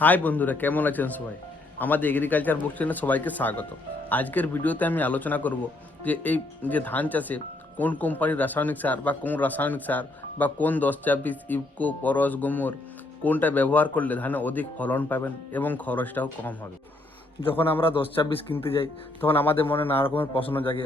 High বন্ধুরা, কেমন আছেন সবাই? আমাদের এগ্রিকালচার বুক চ্যানেলে সবাইকে স্বাগত। আজকের ভিডিওতে আমি আলোচনা করব যে এই যে ধান চাষে কোন কোম্পানির রাসায়নিক সার বা কোন রাসায়নিক সার বা কোন দশ চাব্বিশ ইউকো, পরশ, গোমর কোনটা ব্যবহার করলে ধানে অধিক ফলন পাবেন এবং খরচটাও কম হবে। যখন আমরা দশ ছাব্বিশ কিনতে যাই, তখন আমাদের মনে নানা রকমের প্রশ্ন জাগে।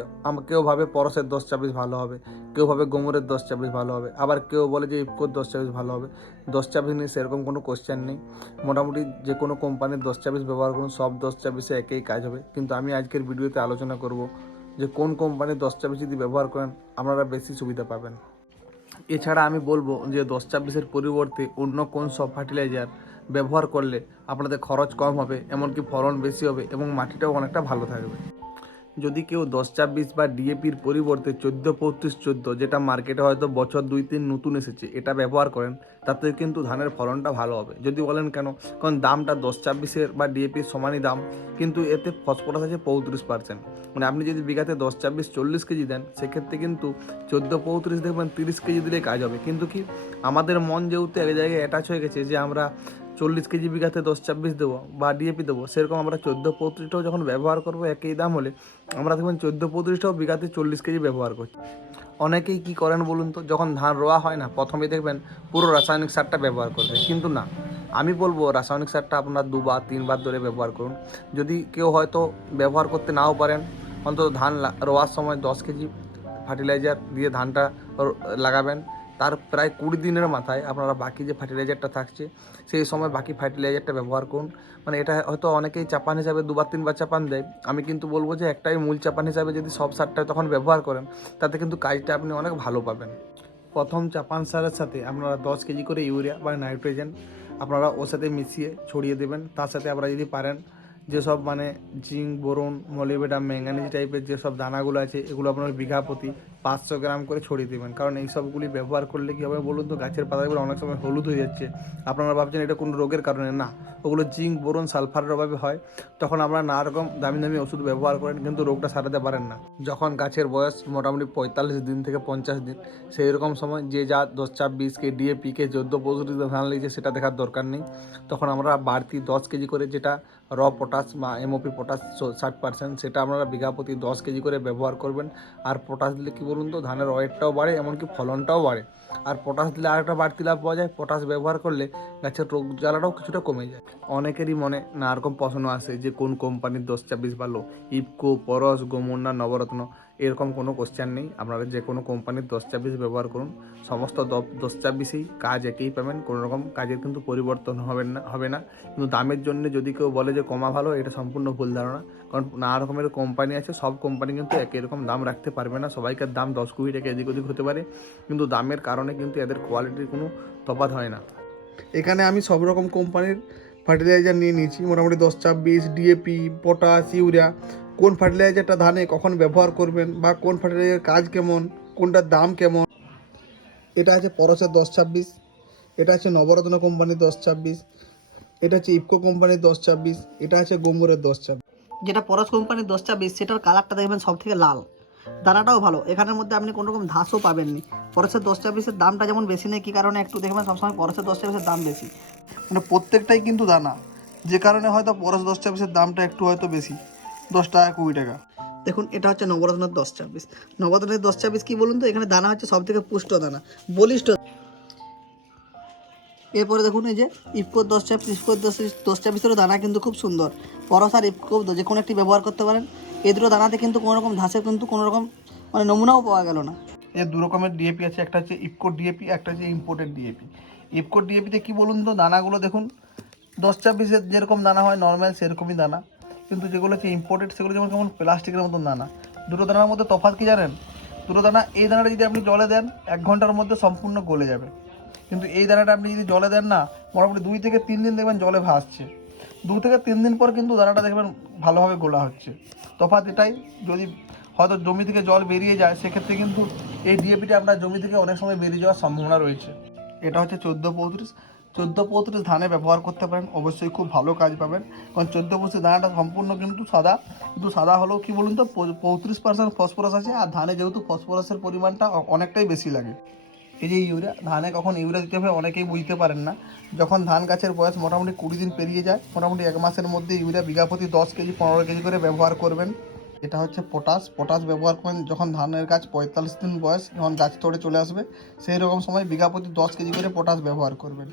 কেউ ভাবে পরশের দশ ছাব্বিশ ভালো হবে, কেউ ভাবে গোমরের দশ ছাব্বিশ ভালো হবে, আবার কেউ বলে যে ইফকোর দশ ছাব্বিশ ভালো হবে। দশ ছাব্বিশ নিয়ে সেরকম কোনো কোশ্চেন নেই। মোটামুটি যে কোনো কোম্পানির দশ ছাব্বিশ ব্যবহার করুন, সব দশ ছাব্বিশে একই কাজ হবে। কিন্তু আমি আজকের ভিডিওতে আলোচনা করব যে কোন কোম্পানির দশ ছাব্বিশ যদি ব্যবহার করেন, আপনারা বেশি সুবিধা পাবেন। এছাড়া আমি বলব যে দশ ছাব্বিশের পরিবর্তে অন্য কোন সব ফার্টিলাইজার ব্যবহার করলে আপনাদের খরচ কম হবে, এমনকি ফলন বেশি হবে এবং মাটিটাও অনেকটা ভালো থাকবে। যদি কেউ দশ ছাব্বিশ বা ডিএপির পরিবর্তে চোদ্দ, পঁয়ত্রিশ, চোদ্দ, যেটা মার্কেটে হয়তো বছর দুই, তিন নতুন এসেছে, এটা ব্যবহার করেন, তাতে কিন্তু ধানের ফলনটা ভালো হবে। যদি বলেন কেন? কারণ দামটা দশ ছাব্বিশের বা ডিএপির সমানই দাম, কিন্তু এতে ফসফরাস আছে পঁয়ত্রিশ পার্সেন্ট মানে আপনি যদি বিঘাতে দশ ছাব্বিশ, চল্লিশ কেজি দেন, সেক্ষেত্রে কিন্তু চোদ্দ, পঁয়ত্রিশ দেখবেন তিরিশ কেজি দিলে কাজ হবে। কিন্তু কি? আমাদের মন যেহেতু এক জায়গায় অ্যাটাচ হয়ে গেছে যে আমরা চল্লিশ কেজি বিঘাতে দশ ছাব্বিশ দেবো বা ডিএপি দেবো, সেরকম আমরা চোদ্দ পঁয়ত্রিশটাও যখন ব্যবহার করব একই দাম হলে, আমরা দেখবেন চোদ্দ পঁয়ত্রিশটাও বিঘাতে চল্লিশ কেজি ব্যবহার করছি। অনেকেই কি করেন বলুন তো, যখন ধান রোয়া হয় না প্রথমে দেখবেন পুরো রাসায়নিক সারটা ব্যবহার করবে। কিন্তু না, আমি বলব রাসায়নিক সারটা আপনার দুবার, তিনবার ধরে ব্যবহার করুন। যদি কেউ হয়তো ব্যবহার করতে নাও পারেন, অন্তত ধান রোয়ার সময় দশ কেজি ফার্টিলাইজার দিয়ে ধানটা লাগাবেন। তার প্রায় কুড়ি দিনের মাথায় আপনারা বাকি যে ফার্টিলাইজারটা থাকছে, সেই সময় বাকি ফার্টিলাইজারটা ব্যবহার করুন। মানে এটা হয়তো অনেকেই চাপান হিসাবে দুবার, তিনবার চাপান দেয়। আমি কিন্তু বলব যে একটাই মূল চাপান হিসাবে যদি সব সারটা তখন ব্যবহার করেন, তাতে কিন্তু কাজটা আপনি অনেক ভালো পাবেন। প্রথম চাপান সারের সাথে আপনারা দশ কেজি করে ইউরিয়া বা নাইট্রোজেন আপনারা ওর সাথে মিশিয়ে ছড়িয়ে দেবেন। তার সাথে আপনারা যদি পারেন যেসব মানে জিঙ্ক, বোরন মলিবেটাম ম্যাঙ্গানিজ টাইপের যেসব দানাগুলো আছে, এগুলো আপনার বিঘা প্রতি পাঁচশো গ্রাম করে ছড়িয়ে দেবেন। কারণ এই সবগুলি ব্যবহার করলে কী হবে বলুন তো, গাছের পাতাগুলো অনেক সময় হলুদ হয়ে যাচ্ছে। আপনারা ভাবছেন এটা কোনো রোগের কারণে? না, ওগুলো জিঙ্ক, বোরন, সালফারের অভাবে হয়। তখন আমরা নানা রকম দামি দামি ওষুধ ব্যবহার করেন, কিন্তু রোগটা সারাতে পারেন না। যখন গাছের বয়স মোটামুটি পঁয়তাল্লিশ দিন থেকে পঞ্চাশ দিন, সেই রকম সময় যে যা দশ ছাব্বিশ কে ডিএপি কে চোদ্দ পঁয়ত্রিশ ধান লেগেছে সেটা দেখার দরকার নেই। তখন আমরা বাড়তি দশ কেজি করে যেটা র পটাশ বা এমওপি পটাশ ষাট পার্সেন্ট সেটা আপনারা বিঘা প্রতি দশ কেজি করে ব্যবহার করবেন। আর পটাশ দিলে কী বলুন তো, ধানের ওয়েটটাও বাড়ে, এমনকি ফলনটাও বাড়ে। আর পটাশ দিলে আরেকটা বাড়তি লাভ পাওয়া যায় পটাশ ব্যবহার করলে গাছের রোগ জ্বালাটাও কিছুটা কমে যায়। অনেকেরই মনে নানা রকম প্রশ্ন আসে যে, কোন কোম্পানির দশ ছাব্বিশ ভালো? ইফকো, পরশ, গোমন্না, নবরত্ন। এরকম কোনো কোশ্চেন নেই। আপনারা যে কোনো কোম্পানির দশ ছাব্বিশ ব্যবহার করুন। সমস্ত দশ ছাব্বিশেই কাজ একই পাবেন কোনো রকম কাজের কিন্তু পরিবর্তন হবে না হবে না। কিন্তু দামের জন্য যদি কেউ বলে যে কমা ভালো, এটা সম্পূর্ণ ভুল ধারণা। কারণ নানা রকমের কোম্পানি আছে, সব কোম্পানি কিন্তু একই রকম দাম রাখতে পারবে না। সবাইকার দাম দশ কুড়ি টাকা এদিক ওদিক হতে পারে। কিন্তু দামের কারণে কিন্তু এদের কোয়ালিটির কোনো তফাৎ হয় না। এখানে আমি সব রকম কোম্পানির ফার্টিলাইজার নিয়ে নিয়েছি। মোটামুটি দশ ছাব্বিশ ডিএপি পটাশ ইউরিয়া কোন ফার্টিলাইজারটা ধানে কখন ব্যবহার করবেন বা কোন ফার্টিলাইজার কাজ কেমন কোনটার দাম কেমন? এটা আছে পরশের দশ ছাব্বিশ, এটা আছে নবরত্ন কোম্পানির দশ ছাব্বিশ, এটা হচ্ছে ইফকো কোম্পানির দশ ছাব্বিশ, এটা আছে গোমরের দশ ছাব্বিশ। যেটা পরশ কোম্পানির দশ ছাব্বিশ, সেটার কালারটা দেখবেন সব থেকে লাল। দানাটাও ভালো। এখানের মধ্যে আপনি কোনো রকম ধাসও পাবেননি। পরশের দশ ছাব্বিশের দামটা যেমন বেশি নেই, কী কারণে একটু দেখবেন সবসময় পরশের দশ ছাব্বিশের দাম বেশি। মানে প্রত্যেকটাই কিন্তু দানা। যে কারণে হয়তো পরশ দশ ছাব্বিশের দামটা একটু হয়তো বেশি। দশ টাকা কুড়ি টাকা। দেখুন এটা হচ্ছে নবরত্নের দশ ছাব্বিশ। নবরত্নের দশ ছাব্বিশ কী বলুন তো? এখানে দানা হচ্ছে সব থেকে পুষ্ট দানা বলিষ্ঠ এরপরে দেখুন এই যে ইফকোর দশ ছাব্বিশ ইফকোর দশ দশ ছাব্বিশেরও দানা কিন্তু খুব সুন্দর। পরশ আর ইফকো যে কোনো একটি ব্যবহার করতে পারেন। এই দুটো দানাতে কিন্তু কোনো রকম ধাসের কিন্তু কোনো রকম মানে নমুনাও পাওয়া গেল না। এর দু রকমের ডিএপি আছে একটা হচ্ছে ইফকো ডিএপি একটা হচ্ছে ইম্পোর্টেড ডিএপি ইফকো ডিএপিতে কী বলুন তো? দানাগুলো দেখুন দশ ছাব্বিশের যেরকম দানা হয় নর্মাল সেরকমই দানা। কিন্তু যেগুলো হচ্ছে ইম্পোর্টেড সেগুলো যেমন কেমন প্লাস্টিকের মতন দানা। দুটো দানার মধ্যে তফাৎ কি জানেন? দুটো দানা, এই দানাটা যদি আপনি জলে দেন, এক ঘণ্টার মধ্যে সম্পূর্ণ গলে যাবে। কিন্তু এই দানাটা আপনি যদি জলে দেন না, মোটামুটি দুই থেকে তিন দিন দেখবেন জলে ভাসছে। দু থেকে তিন দিন পর কিন্তু দানাটা দেখবেন ভালোভাবে গোলা হচ্ছে। তফাৎ এটাই, যদি হয়তো জমি থেকে জল বেরিয়ে যায়, সেক্ষেত্রে কিন্তু এই ডিএপিটা আপনার জমি থেকে অনেক সময় বেরিয়ে যাওয়ার সম্ভাবনা রয়েছে। এটা হচ্ছে চোদ্দ পঁয়ত্রিশ চোদ্দ পঁয়ত্রিশ ধানে ব্যবহার করতে পারেন, অবশ্যই খুব ভালো কাজ পাবেন। কারণ চোদ্দ পঁয়ত্রিশ ধানটা সম্পূর্ণ কিন্তু সাদা কিন্তু সাদা হলেও কি বলুন তো, পঁয়ত্রিশ পার্সেন্ট ফসফরাস আছে, আর ধানে যেহেতু ফসফরাসের পরিমাণটা অনেকটাই বেশি লাগে। এই যে ইউরিয়া, ধানে কখন ইউরিয়া দিতে হবে অনেকেই বুঝতে পারেন না। যখন ধান গাছের বয়স মোটামুটি কুড়ি দিন পেরিয়ে যায়, মোটামুটি এক মাসের মধ্যে ইউরিয়া বিঘা প্রতি দশ কেজি, পনেরো কেজি করে ব্যবহার করবেন। এটা হচ্ছে পটাশ পটাশ ব্যবহার করেন যখন ধানের গাছ পঁয়তাল্লিশ দিন বয়স, যখন গাছ তোড়ে চলে আসবে, সেই রকম সময় বিঘা প্রতি দশ কেজি করে পটাশ ব্যবহার করবেন।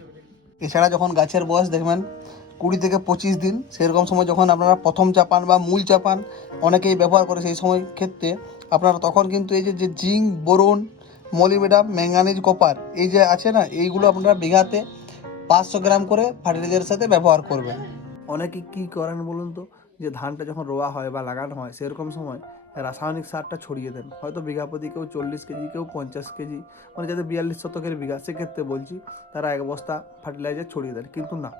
এছাড়া যখন গাছের বয়স দেখবেন কুড়ি থেকে পঁচিশ দিন, সেরকম সময় যখন আপনারা প্রথম চাপান বা মূল চাপান অনেকেই ব্যবহার করে সেই সময় ক্ষেত্রে, আপনারা তখন কিন্তু এই যে zinc, boron molybdenum manganese, copper এই যে আছে না, এইগুলো আপনারা বিঘাতে পাঁচশো গ্রাম করে ফার্টিলাইজারের সাথে ব্যবহার করবেন। অনেকে কি করেন বলুন তো, যে ধানটা যখন রোয়া হয় বা লাগানো হয়, সেরকম সময় রাসায়নিক সারটা ছড়িয়ে দেন। হয়তো বিঘা প্রতি কেউ চল্লিশ কেজি, কেউ পঞ্চাশ কেজি মানে যাদের বিয়াল্লিশ শতকের বিঘা, সেক্ষেত্রে বলছি তারা এক বস্তা ফার্টিলাইজার ছড়িয়ে দেন। কিন্তু না,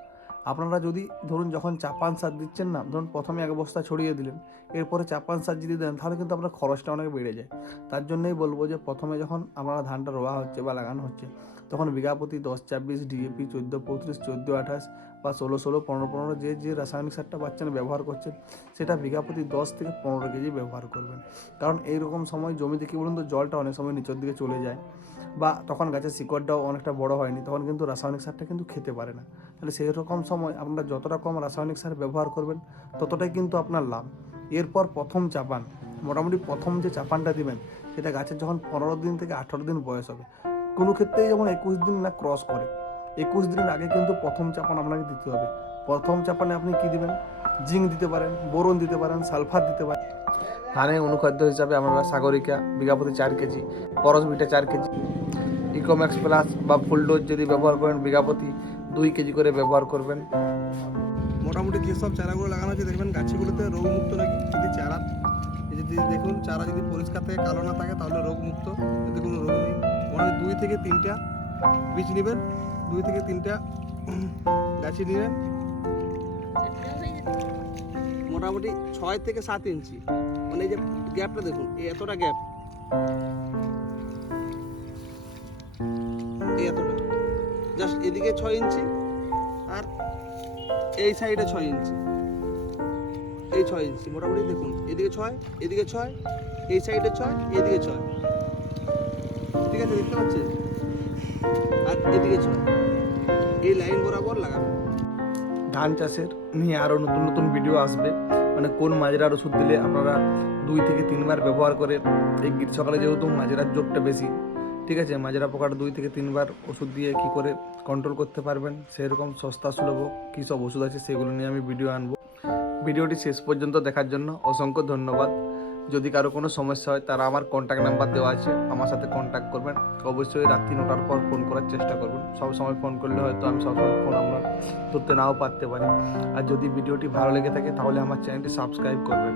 আপনারা যদি ধরুন যখন চাপান সার দিচ্ছেন না, ধরুন প্রথমে এক বস্তা ছড়িয়ে দিলেন, এরপরে চাপান সার যদি দেন, তাহলে কিন্তু আপনার খরচটা অনেক বেড়ে যায়। তার জন্যই বলব যে প্রথমে যখন আপনারা ধানটা রোয়া হচ্ছে বা লাগানো হচ্ছে, তখন বিঘা প্রতি দশ, ছাব্বিশ ডিএপি চোদ্দ, পঁয়ত্রিশ, চোদ্দ, আঠাশ বা ষোলো ষোলো পনেরো পনেরো যে যে রাসায়নিক সারটা পাচ্ছেন ব্যবহার করছেন সেটা বিঘা প্রতি দশ থেকে পনেরো কেজি ব্যবহার করবেন। কারণ এইরকম সময় জমিতে কী বলুন তো, জলটা অনেক সময় নিচের দিকে চলে যায় বা তখন গাছের শিকড়টাও অনেকটা বড় হয়নি, তখন কিন্তু রাসায়নিক সারটা কিন্তু খেতে পারে না। তাহলে সেই রকম সময় আপনারা যতটা কম রাসায়নিক সার ব্যবহার করবেন, ততটাই কিন্তু আপনার লাভ। এরপর প্রথম চাপান, মোটামুটি প্রথম যে চাপানটা দিবেন, সেটা গাছের যখন পনেরো দিন থেকে আঠারো দিন বয়স হবে, কোনো ক্ষেত্রেই যখন একুশ দিন না ক্রস করে একুশ দিনের আগে কিন্তু প্রথম চাপান আপনাকে দিতে হবে। প্রথম চাপানে আপনি কি দিবেন? জিঙ্ক দিতে পারেন, বোরন দিতে পারেন, সালফার দিতে পারেন। ধানের অনুখাদ্য হিসাবে আমরা সাগরিকা, বিঘাপতি চার কেজি পরশ বিটা চার কেজি, ইকোম্যাক্স প্লাস বা ফুল ডোজ যদি ব্যবহার করেন, বিঘাপতি দুই কেজি করে ব্যবহার করবেন। মোটামুটি যেসব চারাগুলো লাগানো হয়েছে দেখবেন গাছগুলোতে রোগমুক্ত নাকি? যদি চারা যদি দেখুন, চারা যদি পরিষ্কার থাকে, কালো না থাকে, তাহলে রোগমুক্ত। এতে কোনো রোগ নেই। মোটামুটি দুই থেকে তিনটা বীজ নেবেন। দুই থেকে তিনটা গাছি নেবেন মোটামুটি ছয় থেকে সাত ইঞ্চি। মানে এই যে গ্যাপটা দেখুন এতটা গ্যাপ। এই এতটা। জাস্ট এদিকে ছয় ইঞ্চি আর এই সাইডে ছয় ইঞ্চি। এই ছয় ইঞ্চি, মোটামুটি দেখুন, এদিকে ছয় এদিকে ছয়, এই সাইডে ছয়, এদিকে ছয়। ঠিক আছে, দেখতে পাচ্ছেন? এদিকে এই লাইন বরাবর ধান চাষের নিয়ে আরও নতুন নতুন ভিডিও আসবে। মানে কোন মাজরার ওষুধ দিলে আপনারা দুই থেকে তিনবার ব্যবহার করে এই গ্রীষ্মকালে যেহেতু মাজরার জোরটা বেশি, ঠিক আছে? মাজরা পোকাটা দুই থেকে তিনবার ওষুধ দিয়ে কি করে কন্ট্রোল করতে পারবেন? সেরকম সস্তা সুলভ কী সব ওষুধ আছে সেগুলো নিয়ে আমি ভিডিও আনব। ভিডিওটি শেষ পর্যন্ত দেখার জন্য অসংখ্য ধন্যবাদ। যদি কারও কোনো সমস্যা হয়, তারা আমার কন্ট্যাক্ট নাম্বার দেওয়া আছে, আমার সাথে কন্ট্যাক্ট করবেন। অবশ্যই রাত্রি নটার পর ফোন করার চেষ্টা করবেন। সব সময় ফোন করলে হয়তো আমি সবসময় ফোন আপনার ধরতে নাও পারতে পারি। আর যদি ভিডিওটি ভালো লেগে থাকে, তাহলে আমার চ্যানেলটি সাবস্ক্রাইব করবেন।